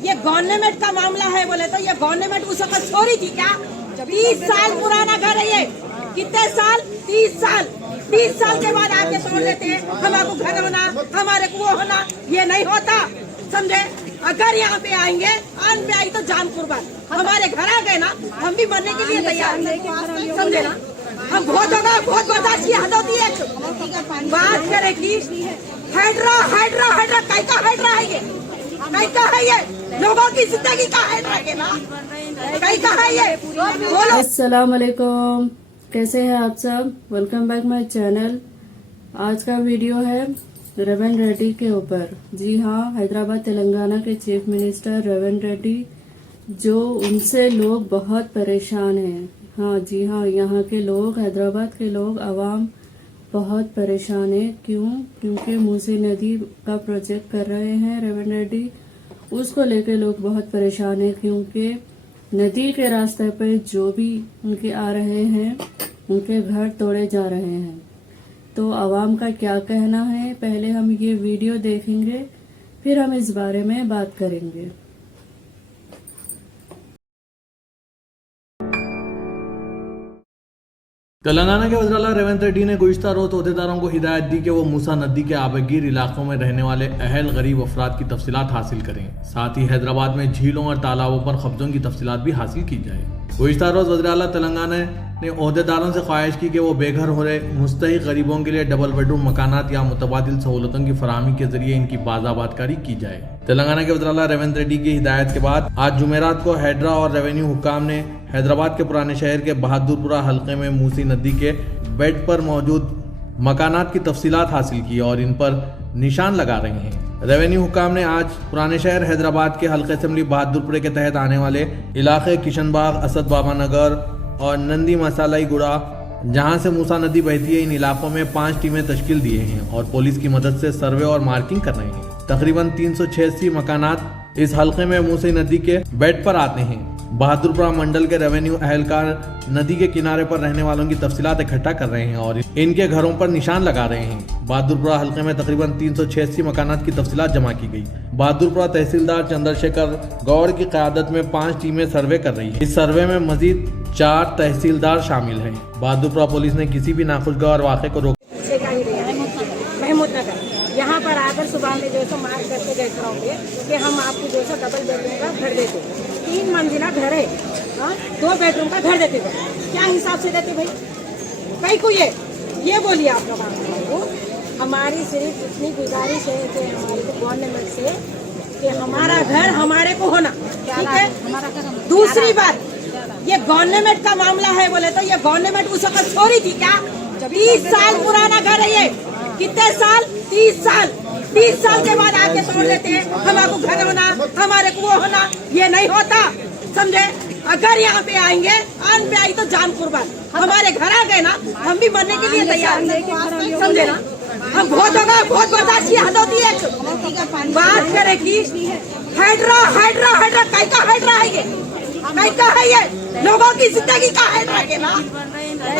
ये गवर्नमेंट का मामला है बोले तो ये गवर्नमेंट उस वक्त छोड़ी थी क्या? 30 साल पुराना घर है ये। कितने साल? 30 साल। 30 साल के बाद आके तोड़ देते हैं। हमारे को घर होना, हमारे को वो होना, ये नहीं होता। समझे? अगर यहाँ पे आएंगे, आन पे आई तो जान कुर्बान। हमारे घर आ गए ना, हम भी मरने के लिए तैयार हैं। समझे ना? हम बहुत होगा, बहुत बर्दाश्त की हद होती है। बात करें कि हाइड्रा हाइड्रा हाइड्रा कैसा हाइड्रा है ये? कैसा है ये? लोगों की जिंदगी का हाइड्रा के ना कैसा है ये? बोलो। अस्सलाम वालेकुम, कैसे हैं आप सब? Welcome back my channel. आज का वीडियो है रेवंत रेड्डी के ऊपर। जी हाँ, हैदराबाद तेलंगाना के चीफ मिनिस्टर रेवंत रेड्डी, जो उनसे लोग बहुत परेशान हैं। हाँ जी हाँ, यहाँ के लोग, हैदराबाद के लोग, आवाम बहुत परेशान है। क्यों? क्योंकि मूसी नदी का प्रोजेक्ट कर रहे हैं रेवंत रेड्डी, उसको लेके लोग बहुत परेशान है। क्योंकि नदी के रास्ते पे जो भी उनके आ रहे हैं, उनके घर तोड़े जा रहे हैं। तो आवाम का क्या कहना है, पहले हम ये वीडियो देखेंगे, फिर हम इस बारे में बात करेंगे। तेलंगाना के वज़ीर-ए-आला रेवंत रेड्डी ने गुज़िश्ता रोज तोहदेदारों को हिदायत दी कि वो मूसा नदी के आबगीर इलाकों में रहने वाले अहल गरीब अफराद की तफसीलात हासिल करें। साथ ही हैदराबाद में झीलों और तालाबों पर कब्जों की तफसीलात भी हासिल की जाए। गुज़िश्ता रोज वज़ीर-ए-आला तेलंगाना ने ओहदेदारों से ख्वाहिश की कि वो बेघर हो रहे मुस्तहिक गरीबों के लिए डबल बेडरूम मकानात या मुतबादिल सहूलतों की फराहमी के जरिए इनकी बाज़ाबादकारी की जाए। तेलंगाना के वज़ीर-ए-आला रेवंत रेड्डी की हिदायत के बाद आज जुमेरात को हैदरा और रेवेन्यू हुक्काम ने हैदराबाद के पुराने शहर के बहादुरपुरा हल्के में मूसी नदी के बेड पर मौजूद मकानात की तफसीलात हासिल की और इन पर निशान लगा रहे हैं। रेवेन्यू हुक्काम ने आज पुराने शहर हैदराबाद के हल्के असेंबली बहादुरपुरे के तहत आने वाले इलाके किशनबाग, असद बाबा नगर और नंदी मसालाई गुड़ा, जहां से मूसा नदी बहती है, इन इलाकों में 5 टीमें तश्कील दिए हैं और पुलिस की मदद से सर्वे और मार्किंग कर रहे हैं। तकरीबन 386 मकानात इस हल्के में मूसी नदी के बेड पर आते हैं। बहादुरपुरा मंडल के रेवेन्यू अहलकार नदी के किनारे पर रहने वालों की तफसीलात इकट्ठा कर रहे हैं और इनके घरों पर निशान लगा रहे हैं। बहादुरपुरा हल्के में तकरीबन 386 मकानात की तफसीलात जमा की गई। बहादुरपुरा तहसीलदार चंद्रशेखर गौड़ की क़यादत में 5 टीमें सर्वे कर रही है। इस सर्वे में मजीद 4 तहसीलदार शामिल हैं। बहादुरपुरा पुलिस ने किसी भी नाखुशगवार वाक़े को रोक यहाँ पर आकर सुबह में जो मार करके देख रहे कि हम आपको जो डबल बेडरूम का घर देते, 3 मंजिला घर है, 2 बेडरूम का घर देते थे। क्या हिसाब से देते भाई? कई को ये बोलिए आप लोग को। हमारी सिर्फ इतनी गुजारिश है कि हमारे को गवर्नमेंट से कि हमारा घर हमारे को होना, ठीक है। दूसरी बात, ये गवर्नमेंट का मामला है बोले तो ये गवर्नमेंट उस वक्त छोड़ी थी क्या? 30 साल पुराना घर है ये। कितने साल? 30 साल। 30 साल के बाद आके तोड़ देते हैं। हमारे को घर होना, हमारे को वो होना, ये नहीं होता। समझे? अगर यहाँ पे आएंगे, आन पे आई तो जान कुर्बान। हमारे घर आ गए ना, हम भी मरने के लिए तैयार हैं। समझे ना? हम बहुत होगा, बहुत बर्दाश्त की हद होती है। बात करें कि हाइड्रा हाइड्रा हाइड्रा कैसा हाइड्रा है ये? कैसा है ये? लोगों की जिंदगी का हाइड्रा के ना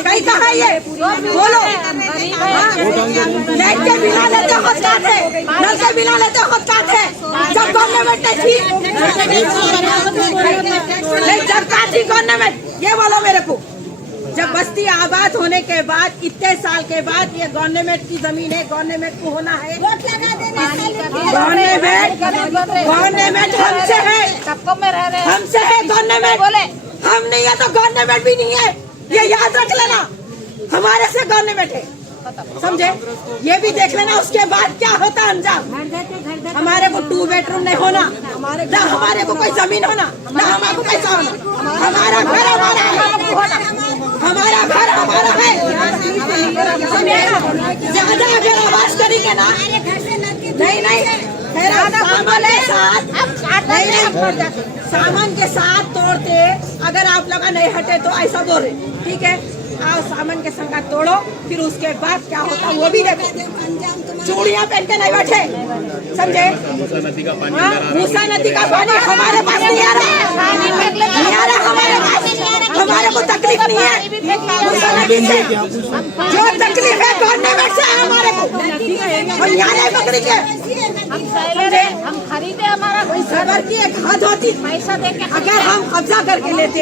कैसा है ये? बोलो। लाइट के बिना लेते होता है, नल के बिना लेते होता है। जब गवर्नमेंट ने थी, जब का थी गवर्नमेंट, ये बोलो मेरे को। जब बस्ती आबाद होने के बाद, इतने साल के बाद, ये गवर्नमेंट की जमीन है, गवर्नमेंट को होना है। गवर्नमेंट हमसे है, हमसे है गवर्नमेंट। हम नहीं है तो गवर्नमेंट भी नहीं है, ये याद रख लेना। हमारे से गवर्नमेंट है, समझे? ये भी देख लेना। उसके बाद क्या होता है अंजाम। हमारे को 2 बेडरूम नहीं होना, ना हमारे को कोई जमीन होना, ना हमारे को पैसा होना। हमारा घर हमारा है, हमारा घर हमारा है। ज्यादा अगर आवाज करेंगे ना, नहीं सामान के साथ तोड़ते। अगर आप लोग नहीं हटे तो ऐसा बोल रहे, ठीक है? आओ सामान के संग तोड़ो, फिर उसके बाद क्या होता वो भी देखो। चूड़ियां पहन के नहीं बैठे, समझे? मूसा नदी का पानी हमारे पास नहीं आ रहा, हमारे पास। हमारे को तकलीफ तकलीफ नहीं है, जो तकलीफ है गवर्नमेंट से है हमारे को, हम यहाँ नहीं पकड़ेंगे। हम खरीदे, हमारा कोई सरवर की एक हद होती, पैसा दे के अगर हम कब्जा करके लेते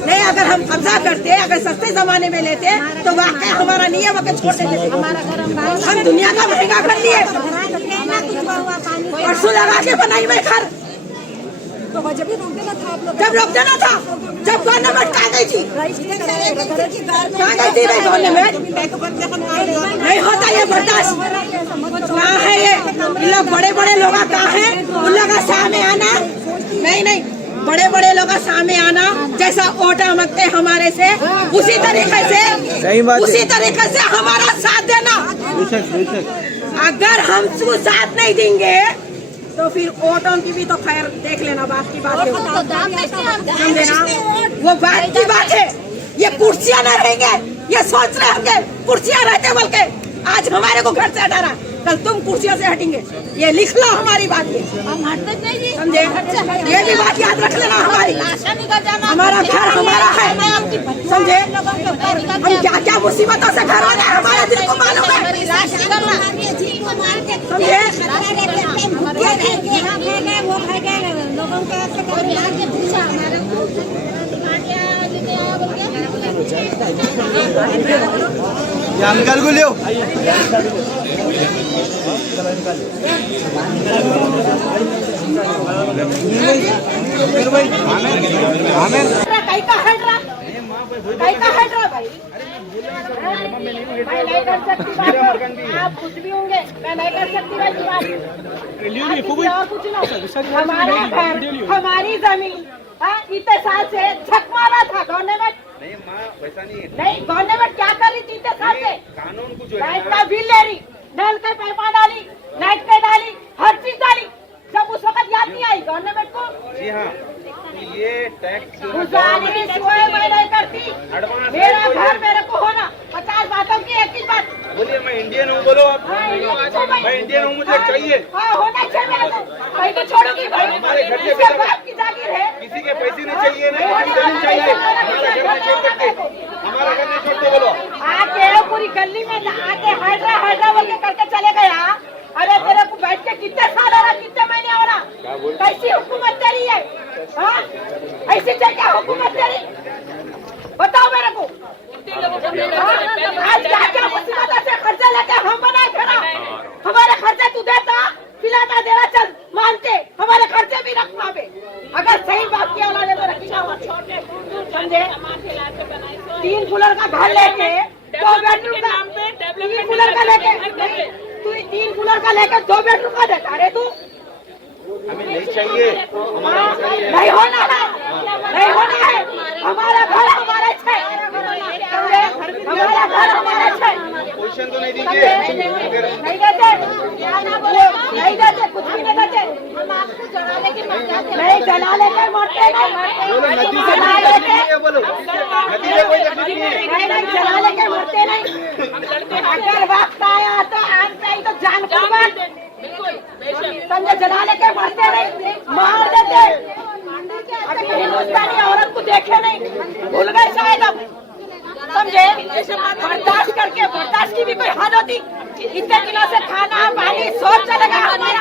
नहीं, अगर हम कब्जा करते, अगर सस्ते जमाने में लेते तो वाकई हमारा नियम अगर छोड़ देते। हमारा घर हम दुनिया का महंगा कर लिए, परसों लगा के बनाई मैं घर, तो जब रोक देना था आप लोग, जब रोक देना था, जब गवर्नमेंट कहाँ गई थी, कहाँ गई थी भाई गवर्नमेंट? नहीं होता ये बर्दाश्त, कहाँ है ये लोग, बड़े बड़े लोग कहाँ है, उन लोग का सामने आना, नहीं बड़े बड़े लोग का सामने आना, जैसा ओटा मांगते हमारे से उसी तरीके से हमारा साथ देना। अगर हम साथ नहीं देंगे तो फिर ऑटो की भी तो खैर देख लेना, बात की बात है, समझे ना, वो बात की बात है। ये कुर्सियां न रहेंगे, ये सोच रहे होंगे कुर्सियां रहते बोल के आज हमारे को घर से हटा रहा, कल तुम कुर्सियों से हटेंगे, ये लिख लो हमारी बात, ये समझे, ये भी बात याद रख लेना हमारी। हमारा घर हमारा है, समझे, हम क्या क्या मुसीबतों से घर वाले हमारे दिल को मालूम है, समझे। अंकल को लियो मैं नहीं कर सकती बात, आप कुछ भी होंगे, मैं नहीं कर सकती बात, कुछ ना, हमारा घर हमारी जमीन इतने साल से झक मारा था गवर्नमेंट, नहीं गवर्नमेंट क्या कर रही थी इतने साल से, कानून को लाइट का बिल ले रही, नल के पाइपा डाली, लाइट पे डाली, हर चीज डाली, जब उस वक्त याद नहीं आई गवर्नमेंट को। जी हाँ, ये टैक्स मैं नहीं करती, मेरा घर मेरे को होना, 50 बातों की एक ही बात। बोलिए मैं इंडियन हूँ, बोलो आप। मैं इंडियन हूँ, मुझे चाहिए। होना चाहिए, मैं तो छोड़ूंगी भाई, हमारे घर के इसके बाप की जागीर है, किसी के पैसे नहीं चाहिए, नहीं जमीन चाहिए, हमारा घर नहीं छोड़ सकते, हमारा घर नहीं छोड़ते, बोलो। आके पूरी गली में आके हैदरा बोल के करके चले गया। अरे तेरे को बैठ के कितने साल हो रहा, कितने महीने हो रहा, कैसी हुकूमत तेरी है, ऐसी क्या हुकूमत तेरी, बताओ मेरे को। आज क्या क्या मुसीबत से खर्चा लेके हम बनाए खड़ा, हमारे खर्चे तू देता, पिलाता देना, चल मानते, हमारे खर्चे भी रख वहाँ पे, अगर सही बात किया औलादे तो रखी, समझे। 3 कूलर का घर लेके 2 बेडरूम का, 3 कूलर का लेके, तू 3 कूलर का लेके 2 बेडरूम का देता, अरे तू हमें नहीं चाहिए, नहीं होना है, नहीं होना है, हमारा घर हमारा है, हमारा घर हमारा है, पोजीशन तो नहीं दीजिए, नहीं देते, नहीं देते, कुछ भी नहीं देते, हम आपको जलाने की नहीं, जलाने के मरते नहीं, जलाने के बोलो, नदी में कोई तकलीफ नहीं, नहीं जलाने के मरते नहीं, अगर वक्त आया तो आज नहीं तो जान कुर्बान, समझे, जलाने के मरते नहीं, मार देते, अगर हिंदुस्तानी औरत को देखे नहीं, भूल गए शायद अब, समझे, बर्दाश्त करके, बर्दाश्त की भी कोई हद होती, इतने दिनों से खाना पानी सोच चलेगा हमारा,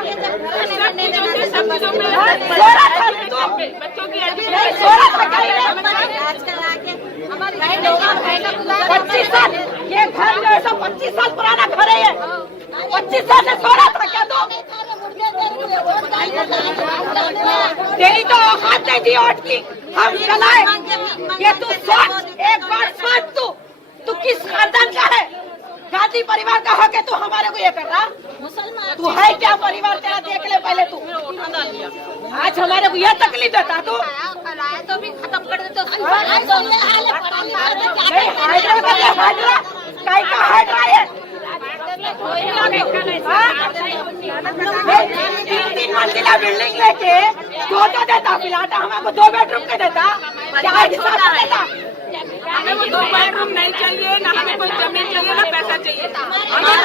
बच्चों की नहीं सो रहा था, 25 साल ये घर जो है 25 साल पुराना घर है, ये 25 साल से सो रहा था क्या तू, तेरी तो औकात नहीं थी वोट की, हम चलाए, ये तू सोच, एक बार सोच, तू किस खानदान का है, गांधी परिवार का होके तू हमारे को ये कर रहा, तू है क्या परिवार तेरा, देख ले पहले तू, आज हमारे को यह तकलीफ देता तू, तो भी खत्म कर देते, तीन मंजिला बिल्डिंग लेके 2 देता, फिलहाल हमारे 2 बेडरूम के देता, क्या हिसाब से देता, हमें वो 2 बेडरूम नहीं चाहिए, ना हमें कोई जमीन चाहिए, ना पैसा चाहिए, हमारा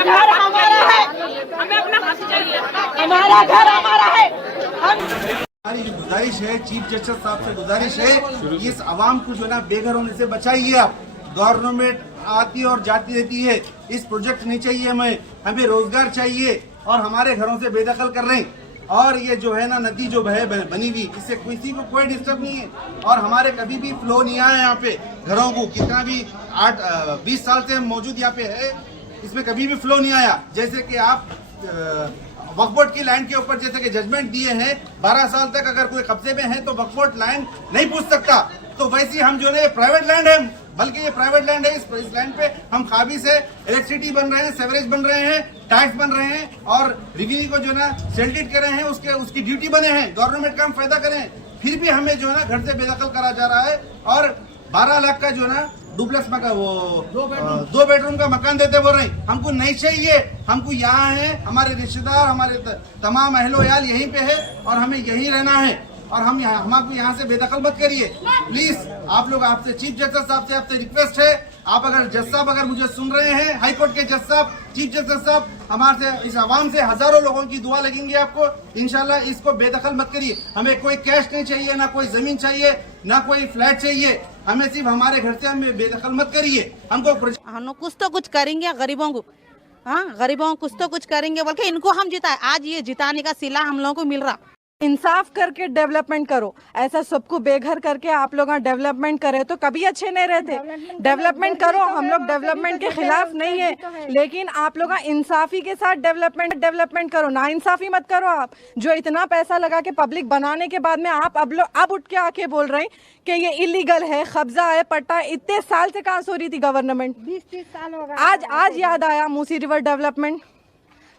घर हमारा है, हमें अपना हक चाहिए, हमारा घर हमारा है, हम हमारी गुजारिश है, चीफ जस्टिस साहब से गुजारिश है, इस आवाम को जो है ना बेघर होने से बचाइए आप। गवर्नमेंट आती और जाती रहती है, इस प्रोजेक्ट नहीं चाहिए हमें रोजगार चाहिए और हमारे घरों से बेदखल कर रहे हैं। और ये जो है ना नदी जो बनी हुई, इससे किसी को कोई डिस्टर्ब नहीं है और हमारे कभी भी फ्लो नहीं आया यहाँ पे घरों को, कितना भी 20 साल से हम मौजूद यहाँ पे है, इसमें कभी भी फ्लो नहीं आया। जैसे कि आप वक्फ बोर्ड की लैंड के ऊपर जैसे कि जजमेंट दिए हैं, 12 साल तक अगर कोई कब्जे में है तो वक्फ बोर्ड लैंड नहीं पूछ सकता। तो वैसे हम जो है प्राइवेट लैंड है, बल्कि ये प्राइवेट लैंड है, इस लैंड पे हम खाबी से इलेक्ट्रिसिटी बन रहे हैं, सेवरेज बन रहे हैं, टैक्स बन रहे हैं और रेवेन्यू को जो है ना सेल्टेड कर रहे हैं, उसकी ड्यूटी बने हैं, गवर्नमेंट का हम फायदा करें। फिर भी हमें जो है ना घर से बेदखल करा जा रहा है और 12 लाख का जो है ना डुप्लेक्स मकान, वो 2 बेडरूम का मकान देते बोल रहे हैं। हमको नहीं चाहिए, हमको यहाँ है, हमारे रिश्तेदार, हमारे तमाम अहलो याल यहीं पे है और हमें यहीं रहना है और हमको यहाँ से बेदखल मत करिए प्लीज। आप लोग, आपसे चीफ जस्टिस साहब से आपसे रिक्वेस्ट है, आप अगर जज साहब अगर मुझे सुन रहे हैं, हाई कोर्ट के जज साहब, चीफ जस्टिस साहब, हमारे से इस आवाम से हजारों लोगों की दुआ लगेंगे आपको, इंशाल्लाह इसको बेदखल मत करिए। हमें कोई कैश नहीं चाहिए, ना कोई जमीन चाहिए, ना कोई फ्लैट चाहिए, हमें सिर्फ हमारे घर से हमें बेदखल मत करिए। हमको हम लोग कुछ तो कुछ करेंगे गरीबों को, हाँ गरीबों को कुछ तो कुछ करेंगे बोल के इनको हम जिताए। आज ये जिताने का सिला हम लोगों को मिल रहा। इंसाफ करके डेवलपमेंट करो, ऐसा सबको बेघर करके आप लोग डेवलपमेंट करे तो कभी अच्छे नहीं रहते। डेवलपमेंट करो, हम लोग डेवलपमेंट के खिलाफ नहीं है, लेकिन आप लोग इंसाफी के साथ डेवलपमेंट करो, ना इंसाफी मत करो। आप जो इतना पैसा लगा के पब्लिक बनाने के बाद में आप अब उठ के आके बोल रहे हैं कि ये इलीगल है, कब्जा है, पट्टा। इतने साल से कहाँ सो रही थी गवर्नमेंट? 20-30 साल हो गए। आज याद आया मूसी रिवर डेवलपमेंट?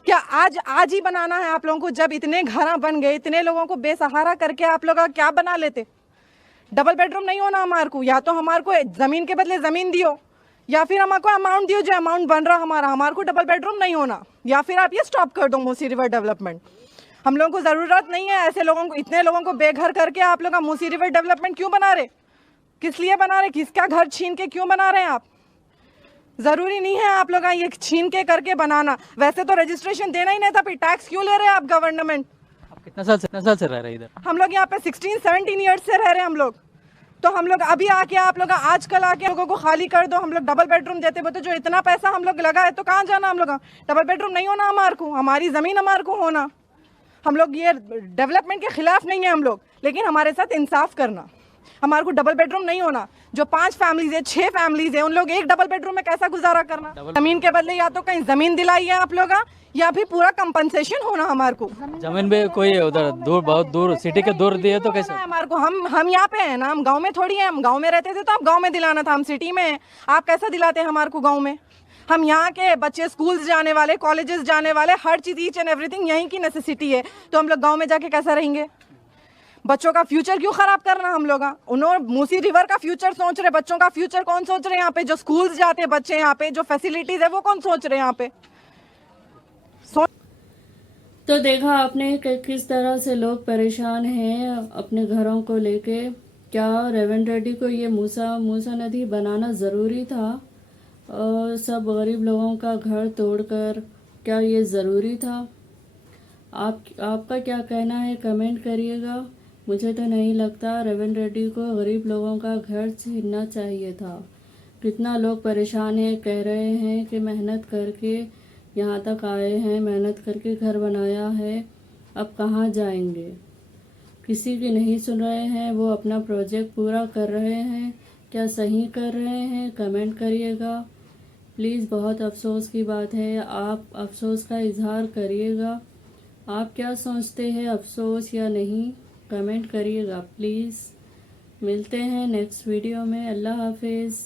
क्या आज ही बनाना है आप लोगों को? जब इतने घर बन गए, इतने लोगों को बेसहारा करके आप लोग क्या बना लेते? डबल बेडरूम नहीं होना हमारे को, या तो हमारे को जमीन के बदले जमीन दियो, या फिर हमारे को अमाउंट दियो जो अमाउंट बन रहा हमारे को डबल बेडरूम नहीं होना, या फिर आप ये स्टॉप कर दो मूसी रिवर डेवलपमेंट। हम लोगों को जरूरत नहीं है ऐसे लोगों को, इतने लोगों को बेघर करके आप लोग मूसी रिवर डेवलपमेंट क्यों बना रहे? किस लिए बना रहे? किसका घर छीन के क्यों बना रहे हैं आप? जरूरी नहीं है आप लोग ये छीन के करके बनाना। वैसे तो रजिस्ट्रेशन देना ही नहीं था, फिर टैक्स क्यों ले रहे हैं आप गवर्नमेंट? आप कितना साल से रह रहे हैं इधर? हम लोग यहाँ पे 16-17 ईयर्स से रह रहे हैं हम लोग। तो हम लोग अभी आके आप लोग आजकल आके लोगों को खाली कर दो, हम लोग डबल बेडरूम देते बोलते। जो इतना पैसा हम लोग लगा है तो कहाँ जाना हम लोग? डबल बेडरूम नहीं होना हमारे को, हमारी जमीन हमारे को होना। हम लोग ये डेवलपमेंट के खिलाफ नहीं है हम लोग, लेकिन हमारे साथ इंसाफ करना। हमारे को डबल बेडरूम नहीं होना। जो 5 फैमिलीज है, 6 फैमिलीज है, उन लोग एक डबल बेडरूम में कैसा गुजारा करना? जमीन के बदले या तो कहीं जमीन दिलाई है आप लोग, या फिर पूरा कंपनसेशन होना हमारे को। जमीन में कोई उधर दूर, बहुत दूर सिटी के दूर दिए तो कैसे? हमारे को हम यहाँ पे है ना, हम गांव में थोड़ी है। हम गांव में रहते थे तो आप गांव में दिलाना था, हम सिटी में है। आप कैसा दिलाते हैं हमारे को गांव में? हम यहाँ के बच्चे स्कूल्स जाने वाले, कॉलेजेस जाने वाले, हर चीज ईच एंड एवरीथिंग यहीं की नेसेसिटी है, तो हम लोग गाँव में जाके कैसा रहेंगे? बच्चों का फ्यूचर क्यों खराब करना हम लोग? उन्होंने मूसी रिवर का फ्यूचर सोच रहे, बच्चों का फ्यूचर कौन सोच रहे? यहाँ पे जो स्कूल्स जाते हैं बच्चे, यहाँ पे जो फैसिलिटीज है वो कौन सोच रहे हैं यहाँ पे? तो देखा आपने कि किस तरह से लोग परेशान हैं अपने घरों को लेके। क्या रेवंत रेड्डी को ये मूसा नदी बनाना ज़रूरी था? और सब गरीब लोगों का घर तोड़कर क्या ये ज़रूरी था? आपका क्या कहना है कमेंट करिएगा। मुझे तो नहीं लगता रेवंत रेड्डी को गरीब लोगों का घर छीनना चाहिए था। कितना लोग परेशान हैं, कह रहे हैं कि मेहनत करके यहाँ तक आए हैं, मेहनत करके घर बनाया है, अब कहाँ जाएंगे? किसी की नहीं सुन रहे हैं, वो अपना प्रोजेक्ट पूरा कर रहे हैं। क्या सही कर रहे हैं? कमेंट करिएगा प्लीज़। बहुत अफसोस की बात है, आप अफसोस का इजहार करिएगा। आप क्या सोचते हैं, अफसोस या नहीं? कमेंट करिएगा प्लीज़। मिलते हैं नेक्स्ट वीडियो में। अल्लाह हाफिज़।